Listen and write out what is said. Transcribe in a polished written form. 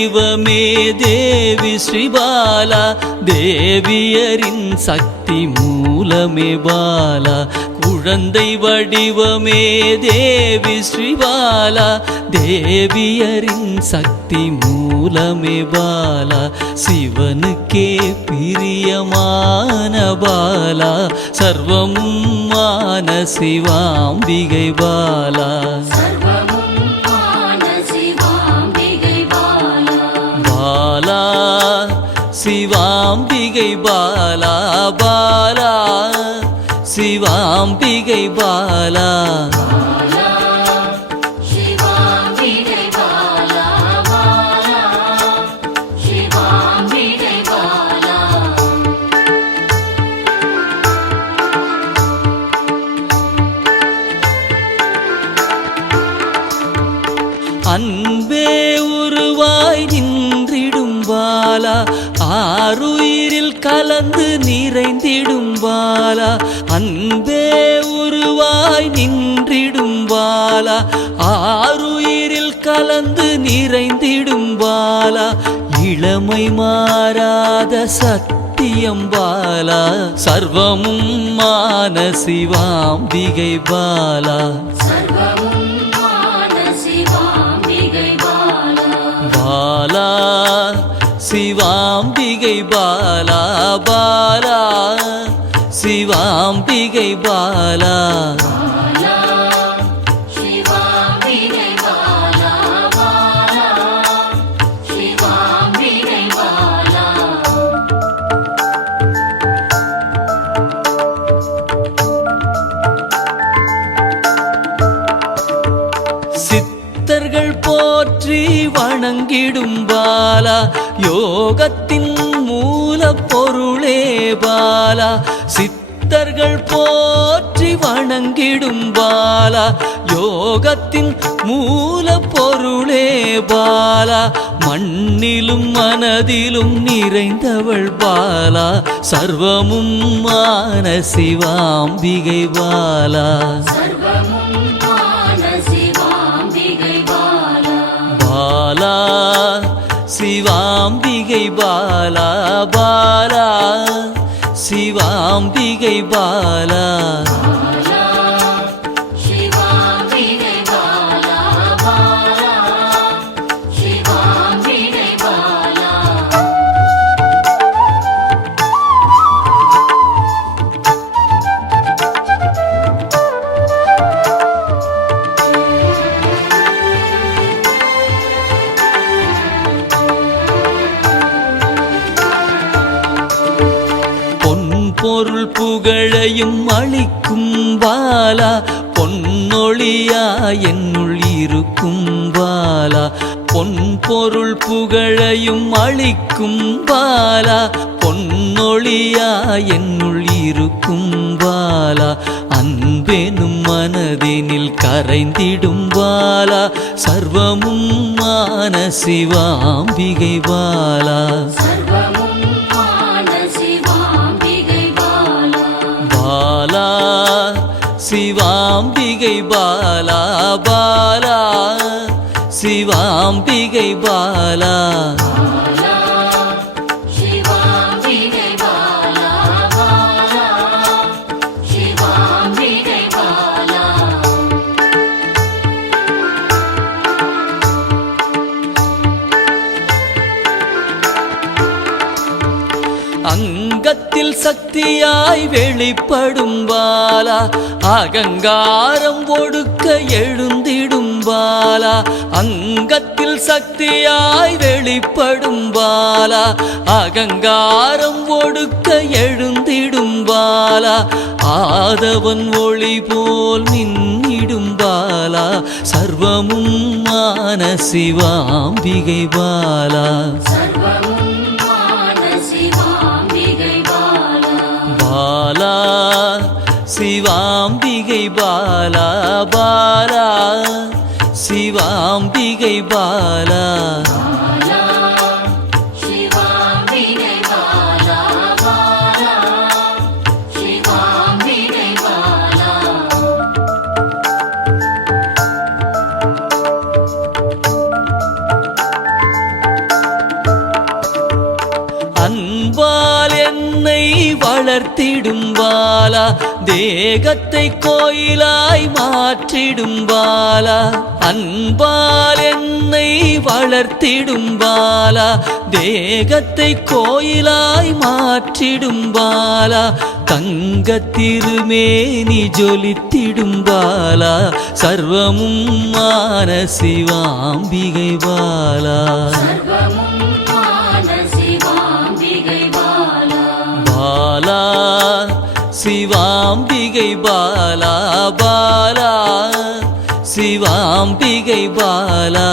வடிவமே தேவி ஸ்ரீபாலா, தேவியரின் சக்தி மூலமே பாலா. குழந்தை வடிவமே தேவி ஸ்ரீபாலா, தேவியரின் சக்தி மூலமே பாலா. சிவனுக்கே பிரியமான பாலா, சர்வமும் மான சிவாம்பிகை பாலா. பாலா சிவாம்பிகை பாலா, பாலா சிவாம்பிகை பாலா. அன்பே உருவாய் நின்றிடும் பாலா, ஆருயிரில் கலந்து நிறைந்திடும் பாலா. அன்பே உருவாய் நின்றிடும் பாலா, ஆருயிரில் கலந்து நிறைந்திடும் பாலா. இளமை மாறாத சத்தியம் பாலா, சர்வமும் மான சிவாம்பிகை பாலா. பாலா சிவாம்பிகை பாலா, பாலா சிவாம்பிகை பாலா. சித்தர்கள் போற்றி வணங்கிடும் பாலா, யோகத்தின் மூல பொருளே பாலா. சித்தர்கள் போற்றி வணங்கிடும் பாலா, யோகத்தின் மூல பொருளே பாலா. மண்ணிலும் மனதிலும் நிறைந்தவள் பாலா, சர்வமும் மான சிவாம்பிகை பாலா. பாலா சிவாம்பிகை பாலா, பாலா சிவாம்பிகை பாலா. பொருள் புகழையும் அளிக்கும் பாலா, பொன்னொழியா என்னுள் இருக்கும் பாலா. பொன் பொருள் புகழையும் அளிக்கும் பாலா, பொன்னொழியா என்னுள் இருக்கும் பாலா. அன்பெனும் மனதினில் கரைந்திடும் பாலா, சர்வமும் மான சிவாம்பிகை பாலா. பாலா சிவாம்பிகை பாலா, பாலா சிவாம்பிகை பாலா. அங்கத்தில் சக்தியாய் வெளிப்படும் பாலா, அகங்காரம் ஒடுக்க எழுந்திடும் பாலா. அங்கத்தில் சக்தியாய் வெளிப்படும் பாலா, அகங்காரம் ஒடுக்க எழுந்திடும் பாலா. ஆதவன் ஒளி போல் மின்னிடும் பாலா, சர்வமும் மான சிவாம்பிகை பாலா. பாலா சிவாம்பிகை பாலா, பாலா சிவாம்பிகை பாலா. வளர்த்திடும் பாலா தேகத்தை கோயிலாய் மாற்றிடும் பாலா அன்பால் என்னை வளர்த்திடும் பாலா தேகத்தை கோயிலாய் மாற்றிடும் பாலா தங்க திருமேனி ஜொலித்திடும் பாலா சர்வமும் மான சிவாம்பிகை பாலா பாலா சிவாம்பிகை பாலா பாலா சிவாம்பிகை பாலா